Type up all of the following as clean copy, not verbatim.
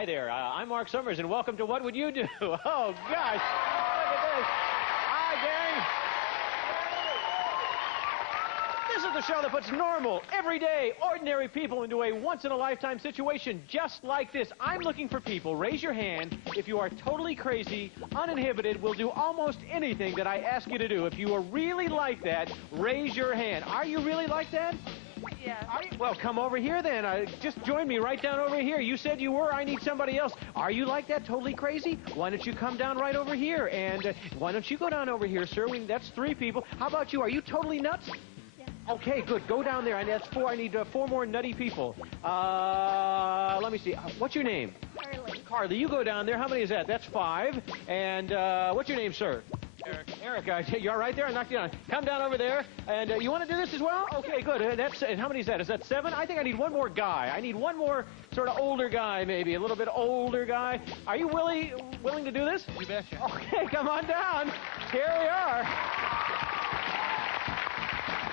Hi there, I'm Mark Summers, and welcome to What Would You Do? Oh, gosh, look at this. Hi, gang. This is the show that puts normal, everyday, ordinary people into a once-in-a-lifetime situation just like this. I'm looking for people. Raise your hand if you are totally crazy, uninhibited, will do almost anything that I ask you to do. If you are really like that, raise your hand. Are you really like that? Yeah. Well, come over here then. Just join me right down over here. You said you were. I need somebody else. Are you like that, totally crazy? Why don't you come down right over here? And why don't you go down over here, sir? That's 3 people. How about you? Are you totally nuts? Yeah. Okay, good. Go down there. And that's 4. I need 4 more nutty people. Let me see. What's your name? Carly. Carly, you go down there. How many is that? That's 5. And what's your name, sir? Eric, you all right there? I knocked you down. Come down over there. And you want to do this as well? Okay, good. And how many is that? Is that 7? I think I need 1 more guy. I need 1 more sort of older guy, maybe. A little bit older guy. Are you willing to do this? You betcha. Okay, come on down. Here we are.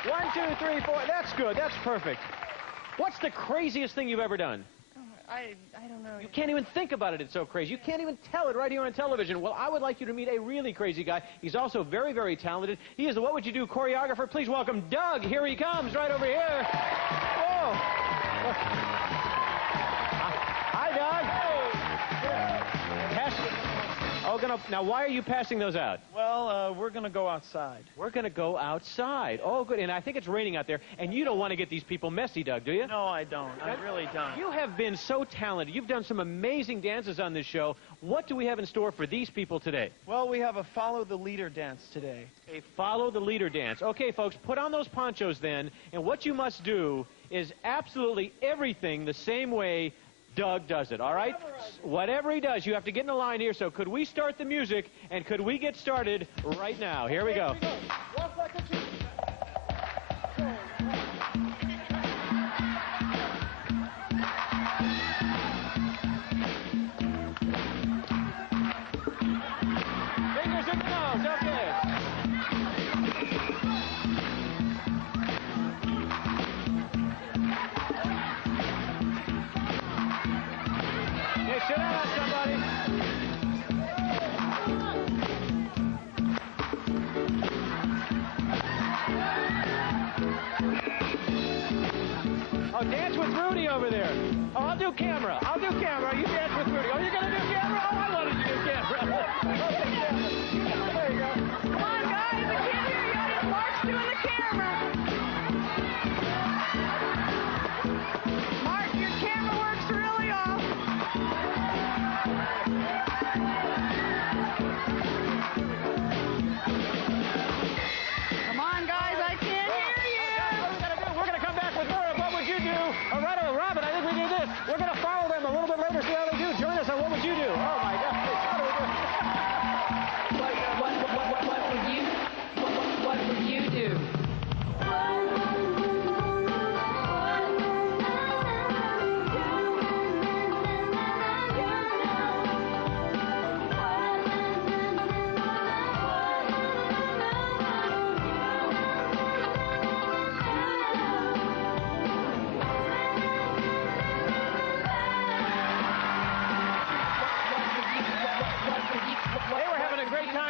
1, 2, 3, 4. That's good. That's perfect. What's the craziest thing you've ever done? I don't know. You can't even think about it. It's so crazy. You can't even tell it right here on television. Well, I would like you to meet a really crazy guy. He's also very, very talented. He is the What Would You Do choreographer. Please welcome Doug. Here he comes, right over here. Whoa. Hi, Doug. Now, why are you passing those out? Well, we're going to go outside. We're going to go outside. Oh, good. And I think it's raining out there. And you don't want to get these people messy, Doug, do you? No, I don't. I really don't. You have been so talented. You've done some amazing dances on this show. What do we have in store for these people today? Well, we have a follow the leader dance today. A follow the leader dance. Okay, folks, put on those ponchos then. And what you must do is absolutely everything the same way Doug does it, all right? Whatever he does, you have to get in the line here. So could we start the music, and could we get started right now? Here we go. Walk like a chicken. Fingers in the nose, okay. Hey, sit down, somebody. Oh, dance with Rudy over there. Oh, I'll do camera. I'll do camera. You dance with Rudy. Oh, you're going to do camera? Oh, I wanted you to do camera. There you go. Come on, guys. I can't hear you. It's Mark's doing the camera. Mark, your camera works really off. Come on, guys. I can't hear you. We're going to come back with more of What Would You Do? All right, Robin, I think we do this. We're going to follow them a little bit later, see how they do. Join us on What Would You Do? Oh, my God. What would you do?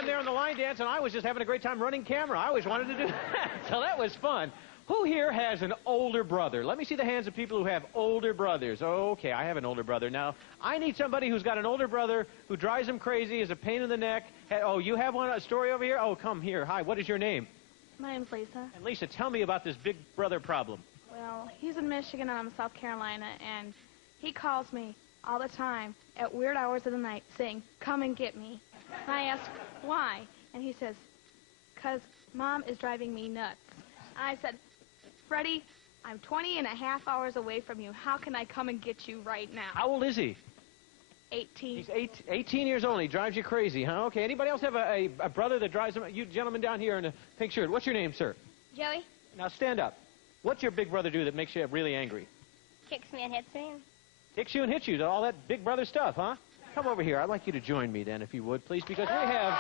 There on the line dance, and I was just having a great time running camera. I always wanted to do that, so that was fun. Who here has an older brother? Let me see the hands of people who have older brothers. Okay, I have an older brother. Now, I need somebody who's got an older brother who drives him crazy, is a pain in the neck. Oh, you have a story over here? Oh, come here. Hi, what is your name? My name's Lisa. And Lisa, tell me about this big brother problem. Well, he's in Michigan and I'm in South Carolina, and he calls me all the time at weird hours of the night saying, "Come and get me." And I ask, why? And he says, "'Cause Mom is driving me nuts." I said, "Freddie, I'm 20 and a half hours away from you. How can I come and get you right now?" How old is he? 18. He's 18 years old. He drives you crazy, huh? Okay, anybody else have a brother that drives him? You gentleman down here in the pink shirt. What's your name, sir? Joey Now stand up. What's your big brother do that makes you really angry? kicks me and hits me. Kicks you and hits you. All that big brother stuff, huh? Come over here. I'd like you to join me then, if you would, please, because we have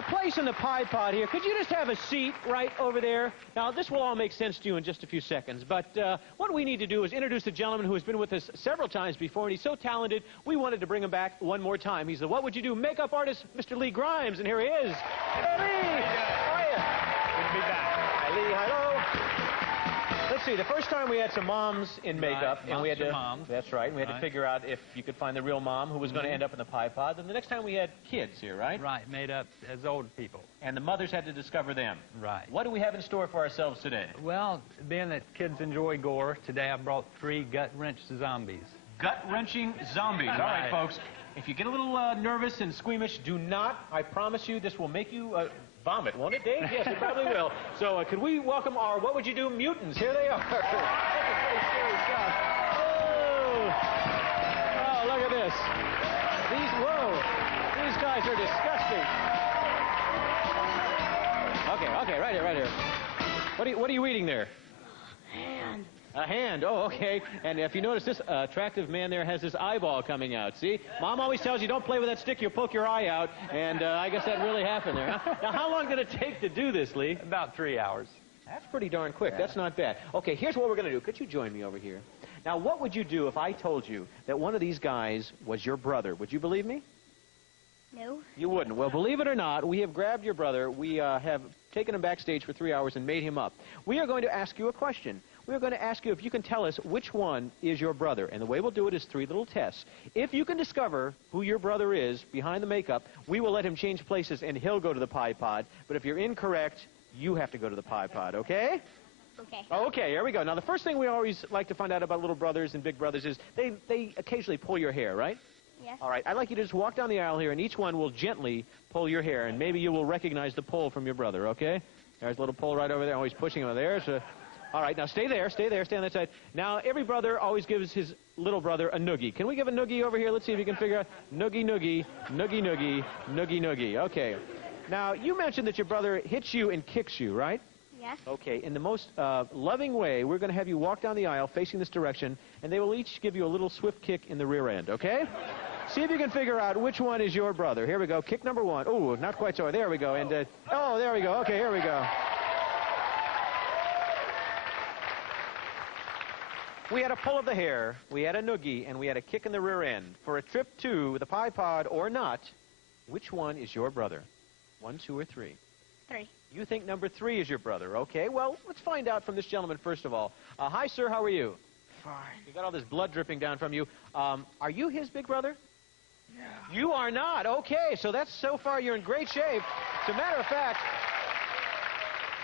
a place in the Pie Pod here. Could you just have a seat right over there? Now, this will all make sense to you in just a few seconds, but what we need to do is introduce a gentleman who has been with us several times before, and he's so talented, we wanted to bring him back one more time. He's the What Would You Do makeup artist, Mr. Lee Grimes, and here he is. Hey, Lee! How are you? Good to be back. Hi, Lee. Hello. Let's see, the first time we had some moms in makeup, Right, and we had to, moms. that's right, and we had to Right. figure out if you could find the real mom who was going to end up in the Pie Pod. And the next time we had kids here, right? Right, made up as old people. And the mothers had to discover them. Right. What do we have in store for ourselves today? Well, being that kids enjoy gore, today I brought 3 gut-wrenched zombies. Gut-wrenching zombies. All right, Right. folks. If you get a little nervous and squeamish, do not, I promise you, this will make you vomit, won't it, Dave? Yes, it probably will. So could we welcome our What Would You Do mutants? Here they are. That's pretty scary stuff. Oh, look at this. These guys are disgusting. Okay, right here. What are you eating there? hand. A hand, oh, okay. And if you notice, this attractive man there has his eyeball coming out, see? Mom always tells you, don't play with that stick, you'll poke your eye out, and I guess that really happened there. Now, how long did it take to do this, Lee? About 3 hours. That's pretty darn quick. That's not bad. Okay, here's what we're going to do. Could you join me over here? Now, what would you do if I told you that one of these guys was your brother? Would you believe me? No. You wouldn't. Well, believe it or not, we have grabbed your brother. We have taken him backstage for 3 hours and made him up. We are going to ask you a question. We are going to ask you if you can tell us which one is your brother. And the way we'll do it is 3 little tests. If you can discover who your brother is behind the makeup, we will let him change places and he'll go to the Pie Pod. But if you're incorrect, you have to go to the Pie Pod, okay? Okay. Okay, here we go. Now, the first thing we always like to find out about little brothers and big brothers is they occasionally pull your hair, right? Yes. All right, I'd like you to just walk down the aisle here, and each one will gently pull your hair, and maybe you will recognize the pull from your brother, okay? There's a little pull right over there. Always pushing him there. So, all right, now stay there, stay on that side. Now, every brother always gives his little brother a noogie. Can we give a noogie over here? Let's see if you can figure out. Noogie, noogie, noogie, noogie, noogie, noogie. Okay. Now, you mentioned that your brother hits you and kicks you, right? Yes. Okay, in the most loving way, we're going to have you walk down the aisle facing this direction, and they will each give you a little swift kick in the rear end, okay? See if you can figure out which one is your brother. Here we go. Kick number 1. Oh, not quite so. There we go. And oh, there we go. Okay, here we go. We had a pull of the hair, we had a noogie, and we had a kick in the rear end. For a trip to the Pie Pod or not, which one is your brother? 1, 2, or 3? 3. You think number 3 is your brother. Okay, well, let's find out from this gentleman first of all. Hi, sir. How are you? Fine. You got all this blood dripping down from you. Are you his big brother? Yeah. You are not. Okay, so that's so far you're in great shape. As a matter of fact,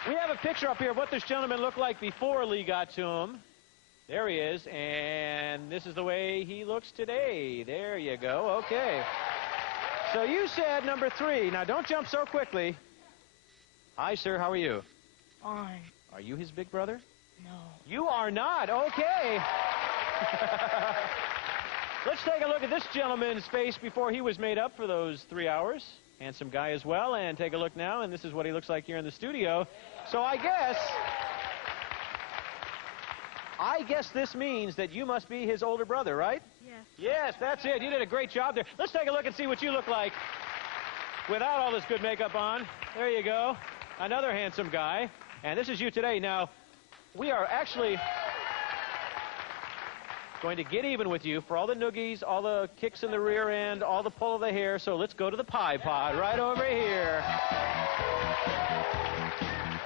we have a picture up here of what this gentleman looked like before Lee got to him. There he is, and this is the way he looks today. There you go. Okay. So you said number 3. Now, don't jump so quickly. Hi, sir. How are you? Fine. Are you his big brother? No. You are not. Okay. Let's take a look at this gentleman's face before he was made up for those 3 hours. Handsome guy as well. And take a look now, and this is what he looks like here in the studio. So I guess this means that you must be his older brother, right? Yes. Yes, that's it. You did a great job there. Let's take a look and see what you look like without all this good makeup on. There you go. Another handsome guy. And this is you today. Now, we are actually going to get even with you for all the noogies, all the kicks in the rear end, all the pull of the hair. So let's go to the Pie Pod right over here.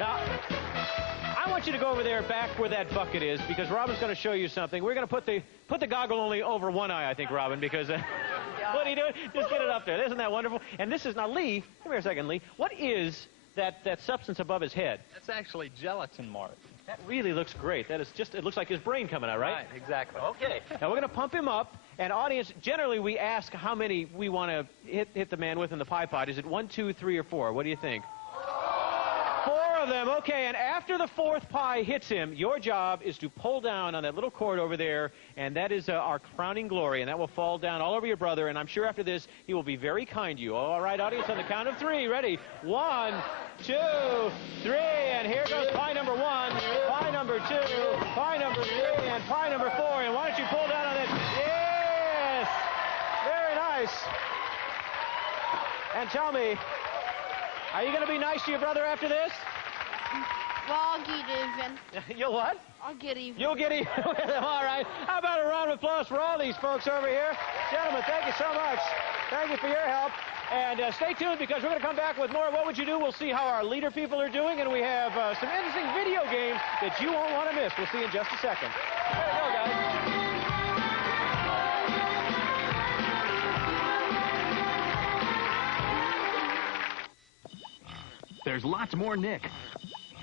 Now, I want you to go over there back where that bucket is because Robin's going to show you something. We're going to put the goggle only over one eye, I think, Robin, because what are you doing? Just get it up there. Isn't that wonderful? And this is, now, Lee, come here a second, Lee. What is that substance above his head? That's actually gelatin, Mark. That really looks great. That is just, it looks like his brain coming out, right? Right, exactly. Okay. Now, we're going to pump him up. And audience, generally, we ask how many we want to hit the man with in the Pie Pod. Is it 1, 2, 3, or 4? What do you think? 4 of them. Okay, and after the 4th pie hits him, your job is to pull down on that little cord over there, and that is our crowning glory, and that will fall down all over your brother, and I'm sure after this, he will be very kind to you. All right, audience, on the count of 3. Ready? 1, 2, 3, and here goes pie number 1, pie number 2, pie number 3, and pie number 4, and why don't you pull down on that? Yes! Very nice. And tell me, Are you going to be nice to your brother after this? Well, I'll get even. You'll what? I'll get even. You'll get even with him. All right. How about a round of applause for all these folks over here? Gentlemen, thank you so much. Thank you for your help. And stay tuned because we're going to come back with more What Would You Do? We'll see how our leader people are doing, and we have some interesting video games that you won't want to miss. We'll see you in just a second. There you go, guys. There's lots more Nick,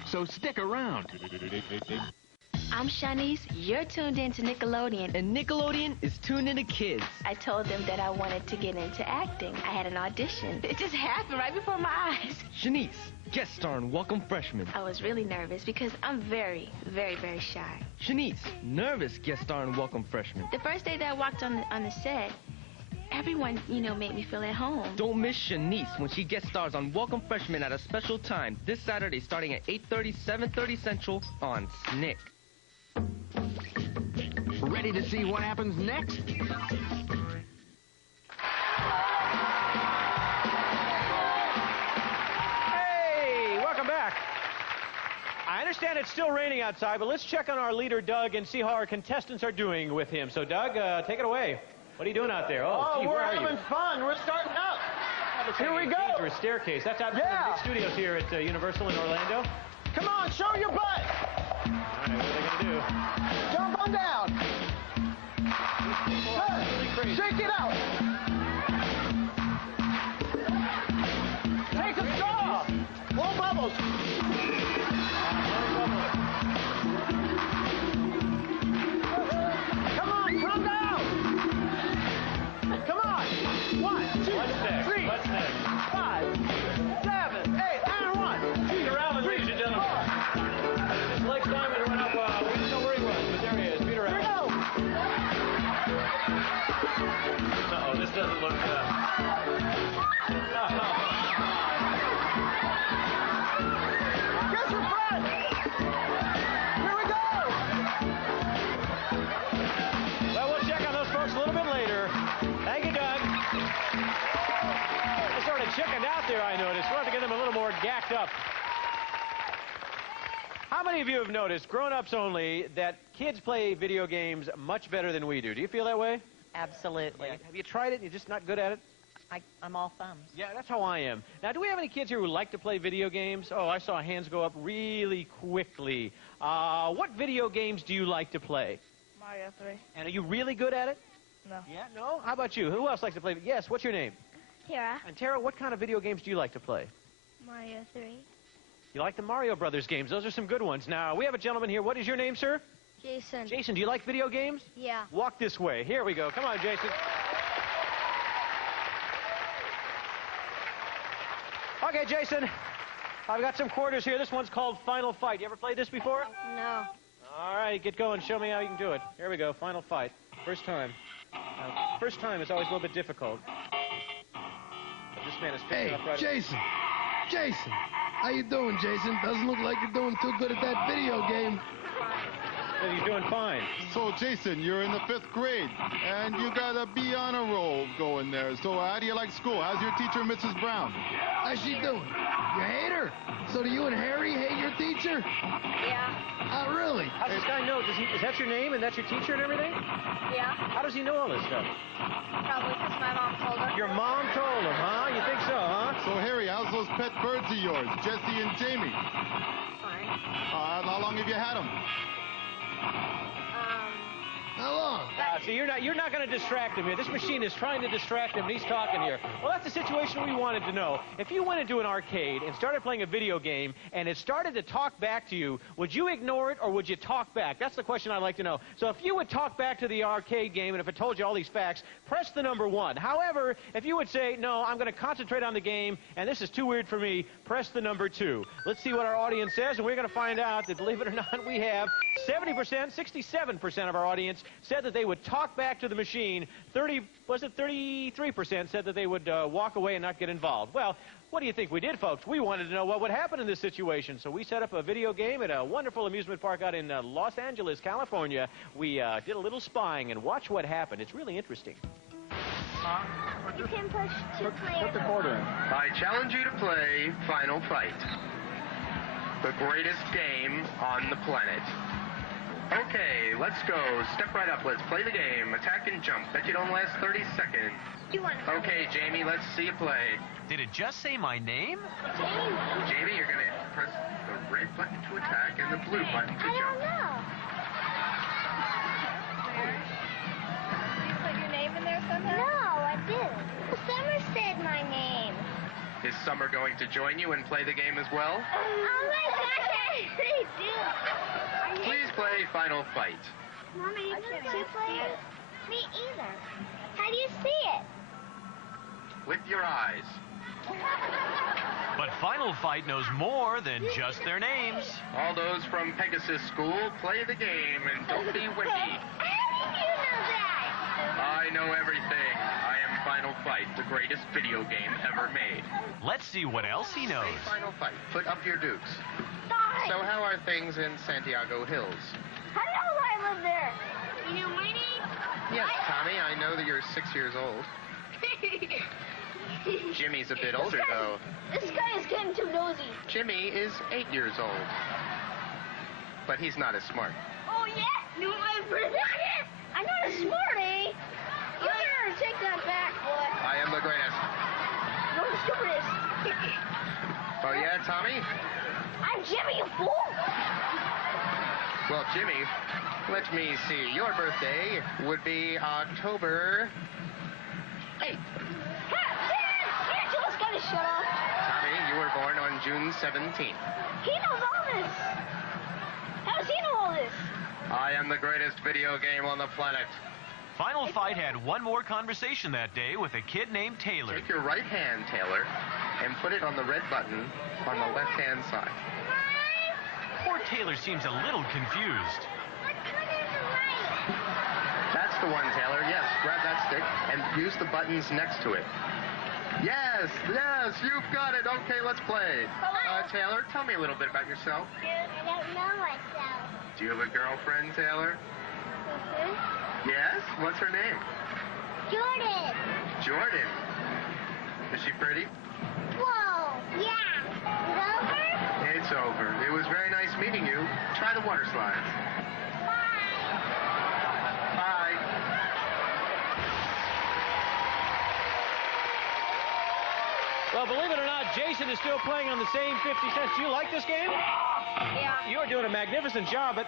so stick around. I'm Shanice. You're tuned in to Nickelodeon. And Nickelodeon is tuned into kids. I told them that I wanted to get into acting. I had an audition. It just happened right before my eyes. Shanice, guest star in Welcome Freshman. I was really nervous because I'm very, very, very shy. Shanice, nervous guest star in Welcome Freshman. The first day that I walked on the set, everyone, made me feel at home. Don't miss Shanice when she guest stars on Welcome Freshman at a special time this Saturday starting at 8:30, 7:30 Central on SNICK. Ready to see what happens next? Hey, welcome back. I understand it's still raining outside, but let's check on our leader, Doug, and see how our contestants are doing with him. So, Doug, take it away. What are you doing out there? Oh, gee, we're where are having you? fun. We're starting up. Here we go. Dangerous staircase. That's out in the big studios here at Universal in Orlando. Come on, show your butt. All right, what are they going to do? Jump on down. Good. Shake it out. Take a straw. Blow bubbles. Come on, come down. Come on. 1, 2, What's next? 3, What's next? 5, 7, 8, and 1. Peter Allen, ladies and gentlemen. His legs time to run up. We didn't know where he was, but there he is. Peter Allen. Uh-oh, this doesn't look good. Guess your friend. Here we go. Well, we'll check on those folks a little bit later. Thank you, Doug. They sort of chickened out there, I noticed. We'll have to get them a little more gacked up. How many of you have noticed, grown-ups only, that kids play video games much better than we do? Do you feel that way? Absolutely. Have you tried it? You're just not good at it? I'm all thumbs. Yeah, that's how I am. Now, do we have any kids here who like to play video games? Oh, I saw hands go up really quickly. What video games do you like to play? Mario 3. And are you really good at it? No. Yeah, no? How about you? Who else likes to play? Yes, what's your name? Tara. And Tara, what kind of video games do you like to play? Mario 3. You like the Mario Brothers games. Those are some good ones. Now, we have a gentleman here. What is your name, sir? Jason. Jason, do you like video games? Yeah. Walk this way. Here we go. Come on, Jason. Okay, Jason. I've got some quarters here. This one's called Final Fight. You ever played this before? No. All right, get going. Show me how you can do it. Here we go. Final Fight. First time. First time is always a little bit difficult. But this man is picking up right. Jason. Jason. How you doing, Jason? Doesn't look like you're doing too good at that video game. He's doing fine. So, Jason, you're in the 5th grade, and you got a B honor roll going there. So, how do you like school? How's your teacher, Mrs. Brown? How's she doing? You hate her? So do you and Harry hate your teacher? Yeah. Oh, really? How does this guy know? Is that your name and that's your teacher and everything? Yeah. How does he know all this stuff? Probably because my mom told her. Your mom told him, huh? You think so, huh? So, Harry, how's those pet birds of yours, Jesse and Jamie? Fine. How long have you had them? How long? See, you're not going to distract him here. This machine is trying to distract him, and he's talking here. Well, that's the situation we wanted to know. If you went into an arcade and started playing a video game, and it started to talk back to you, would you ignore it or would you talk back? That's the question I'd like to know. So if you would talk back to the arcade game, and if it told you all these facts, press the number 1. However, if you would say, no, I'm going to concentrate on the game, and this is too weird for me, press the number 2. Let's see what our audience says, and we're going to find out that, believe it or not, we have 70%, 67% of our audience said that they would talk back to the machine. 33% said that they would walk away and not get involved. Well, what do you think we did, folks? We wanted to know what would happen in this situation. So we set up a video game at a wonderful amusement park out in Los Angeles, California. We did a little spying and watch what happened. It's really interesting. You can push two players. Put the quarter in. I challenge you to play Final Fight. The greatest game on the planet. Okay, let's go. Step right up. Let's play the game. Attack and jump. Bet you don't last 30 seconds. Okay, Jamie, let's see you play. Did it just say my name? Jamie, you're going to press the red button to attack and the blue button to I jump. don't know. You put your name in there somehow? No, I didn't. Summer said my name. Is Summer going to join you and play the game as well? Oh my gosh, they do. Please play Final Fight. Mommy, you know two players? Me either. How do you see it? With your eyes. But Final Fight knows more than just their names. All those from Pegasus School, play the game and don't be wimpy. How did you know that? I know everything. I am Final Fight, the greatest video game ever made. Let's see what else he knows. Say Final Fight. Put up your dukes. So how are things in Santiago Hills? How do you know I live there? You know my name? Yes, Tommy, I know that you're 6 years old. Jimmy's a bit older, though. This guy is getting too nosy. Jimmy is 8 years old. But he's not as smart. Oh, yeah? No, I'm not a smarty. You better take that back, boy. I am the greatest. No, the stupidest. Oh, yeah, Tommy? I'm Jimmy, you fool. Well, Jimmy, let me see. Your birthday would be October 8th. Shut up. Tommy, you were born on June 17th. He knows all this. How does he know all this? I am the greatest video game on the planet. Final Fight had one more conversation that day with a kid named Taylor. Take your right hand, Taylor, and put it on the red button on the left-hand side. Poor Taylor seems a little confused. That's the one, Taylor. Yes, grab that stick and use the buttons next to it. Yes, you've got it. Okay, let's play. Taylor, tell me a little bit about yourself. I don't know myself. Do you have a girlfriend, Taylor? Yes? What's her name? Jordan. Jordan. Is she pretty? Whoa, yeah. Is it over? It's over. It was very nice meeting you. Try the water slides. Bye. Well, believe it or not, Jason is still playing on the same 50 cents. Do you like this game? Yeah. You're doing a magnificent job, but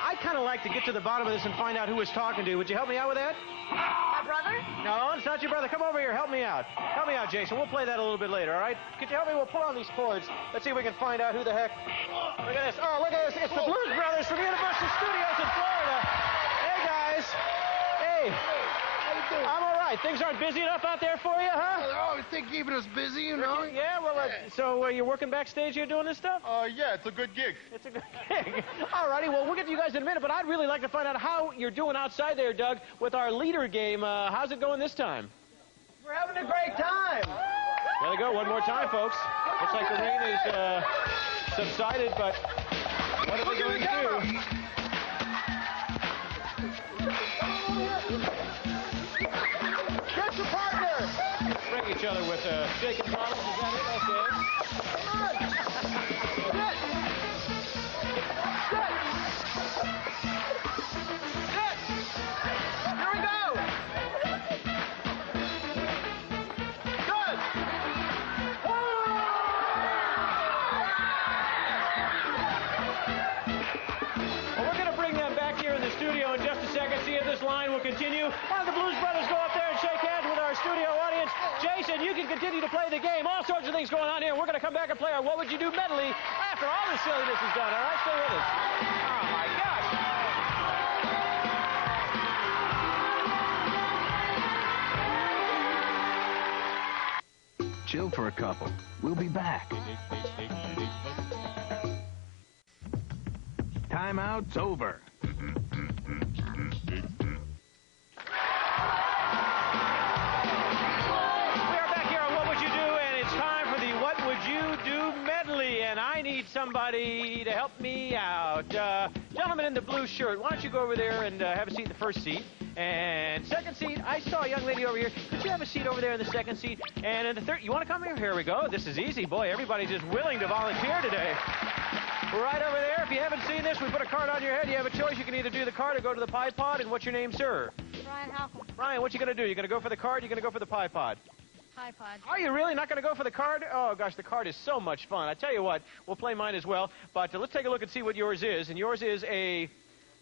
I'd kind of like to get to the bottom of this and find out who it's talking to. Would you help me out with that? My brother? No, it's not your brother. Come over here. Help me out. Help me out, Jason. We'll play that a little bit later, all right? Could you help me? We'll pull on these cords. Let's see if we can find out who the heck. Look at this. Oh, look at this. It's the Blues Brothers from Universal Studios in Florida. Hey, guys. Hey. I'm all right. Things aren't busy enough out there for you, huh? They're always keeping us busy, you know? Yeah, well, so you're working backstage here doing this stuff? Yeah, it's a good gig. It's a good gig. All righty, well, we'll get to you guys in a minute, but I'd really like to find out how you're doing outside there, Doug, with our leader game. How's it going this time? We're having a great time. There we go. One more time, folks. Looks like the rain is subsided, but what are we going to do? Get your partner. Bring each other with shaking bottles. Is that it? Okay. Here we go. Good. Well, we're going to bring them back here in the studio in just a second. See if this line will continue. Why don't the Blues Brothers go up there and shake hands with our studio audience? Jason, you can continue to play the game. All sorts of things going on here. We're going to come back and play our What Would You Do medley after all this silliness is done. All right, stay with us. Oh, my gosh. Chill for a couple. We'll be back. Timeout's over. Somebody to help me out. Gentlemen in the blue blue shirt, why don't you go over there and have a seat in the first seat? And second seat, I saw a young lady over here. Could you have a seat over there in the second seat? And in the third, you want to come here? Here we go. This is easy. Boy, everybody's just willing to volunteer today. Right over there. If you haven't seen this, we put a card on your head. You have a choice. You can either do the card or go to the Pie Pod. And what's your name, sir? Brian Halcom. Brian, what you going to do? You going to go for the card? You going to go for the Pie Pod? Pie Pod. Are you really not going to go for the card? Oh, gosh, the card is so much fun. I tell you what, we'll play mine as well. But let's take a look and see what yours is. And yours is a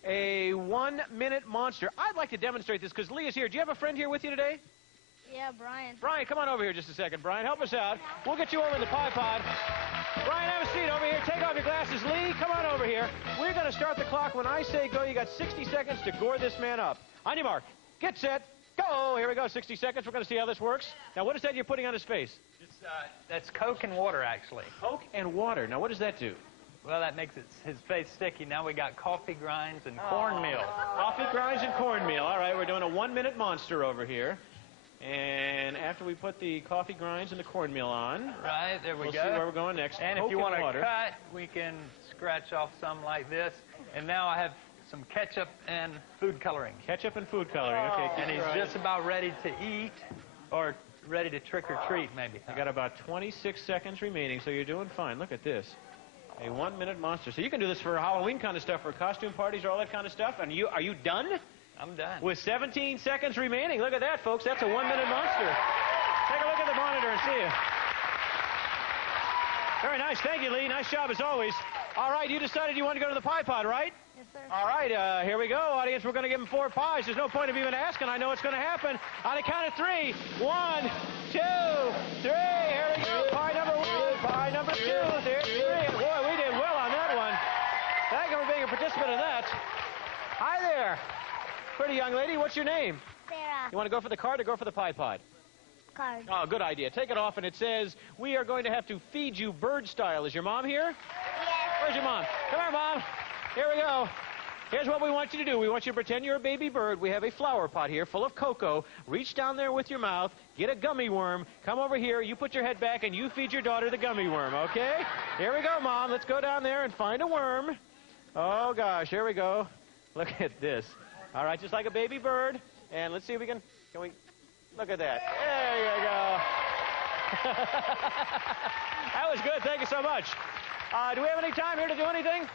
1-minute monster. I'd like to demonstrate this because Lee is here. Do you have a friend here with you today? Yeah, Brian. Brian, come on over here just a second. Brian, help us out. We'll get you over in the Pie Pod. Brian, have a seat over here. Take off your glasses. Lee, come on over here. We're going to start the clock. When I say go, you got 60 seconds to gore this man up. On your mark. Get set. Go. Here we go. 60 seconds. We're going to see how this works. Now, what is that you're putting on his face? That's Coke and water, actually. Coke and water. Now, what does that do? Well, that makes his face sticky. Now we got coffee grinds and cornmeal. Coffee grinds and cornmeal. All right, we're doing a 1-minute monster over here. And after we put the coffee grinds and the cornmeal on, right, there we we'll go. See where we're going next. And Coke if you want to water. cut, we can scratch off some like this. And now I have some ketchup and food coloring. Ketchup and food coloring. Okay. And he's just about ready to eat, or ready to trick or treat, maybe. You got about 26 seconds remaining, so you're doing fine. Look at this. A 1-minute monster. So you can do this for Halloween kind of stuff, for costume parties or all that kind of stuff. And are you done? I'm done. With 17 seconds remaining. Look at that, folks. That's a 1-minute monster. Take a look at the monitor and see it. Very nice. Thank you, Lee. Nice job as always. All right, you decided you want to go to the Pie Pod, right? Yes, sir. All right, here we go, audience. We're going to give him 4 pies. There's no point of even asking. I know it's going to happen. On the count of 3. 1, 2, 3. Here we go. Pie number 1. Pie number 2. There's 3. Boy, we did well on that one. Thank you for being a participant in that. Hi there. Pretty young lady. What's your name? Sarah. You want to go for the card or go for the Pie Pod? Card. Oh, good idea. Take it off, and it says, we are going to have to feed you bird style. Is your mom here? Yes. Where's your mom? Come here, Mom. Here we go. Here's what we want you to do. We want you to pretend you're a baby bird. We have a flower pot here full of cocoa. Reach down there with your mouth. Get a gummy worm. Come over here. You put your head back, and you feed your daughter the gummy worm, okay? Here we go, Mom. Let's go down there and find a worm. Oh, gosh. Here we go. Look at this. All right, just like a baby bird. And let's see if we can we, look at that. There you go. That was good. Thank you so much. Do we have any time here to do anything?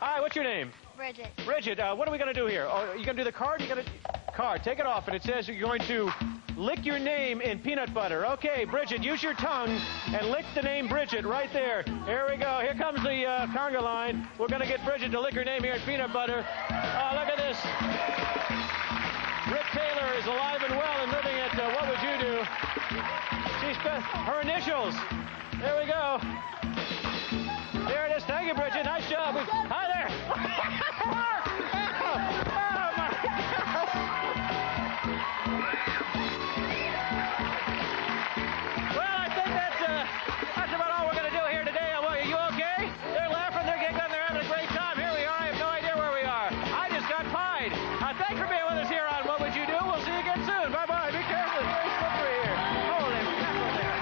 Hi, what's your name? Bridget. Bridget, what are we going to do here? Oh, you going to do the card? You're going to card. Take it off, and it says you're going to lick your name in peanut butter. Okay, Bridget, use your tongue and lick the name Bridget right there. Here we go. Here comes the conga line. We're going to get Bridget to lick her name here in peanut butter. Oh, look at this. Britt Taylor is alive and well and living at What Would You Do? She's got her initials. There we go. There it is. Thank you, Bridget. Nice job. Hi there. Oh, my God. Well, I think that's about all we're going to do here today. Well, are you okay? They're laughing. They're giggling. They're having a great time. Here we are. I have no idea where we are. I just got pied. Thanks for being with us here on What Would You Do? We'll see you again soon. Bye-bye. Be careful. It's very slippery here. Holy mackerel there.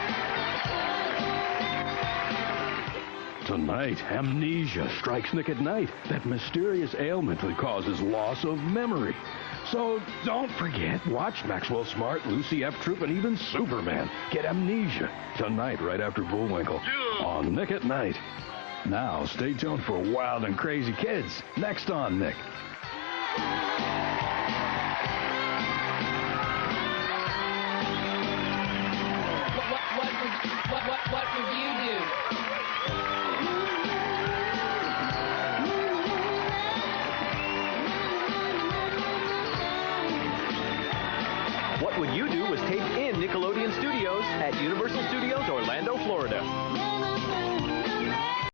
Tonight, amnesia strikes Nick at night, that mysterious ailment that causes loss of memory. So don't forget, watch Maxwell Smart, Lucy F. Troop, and even Superman get amnesia tonight right after Bullwinkle on Nick at Night. Now, stay tuned for Wild and Crazy Kids next on Nick. What would you do? What Would You Do was taped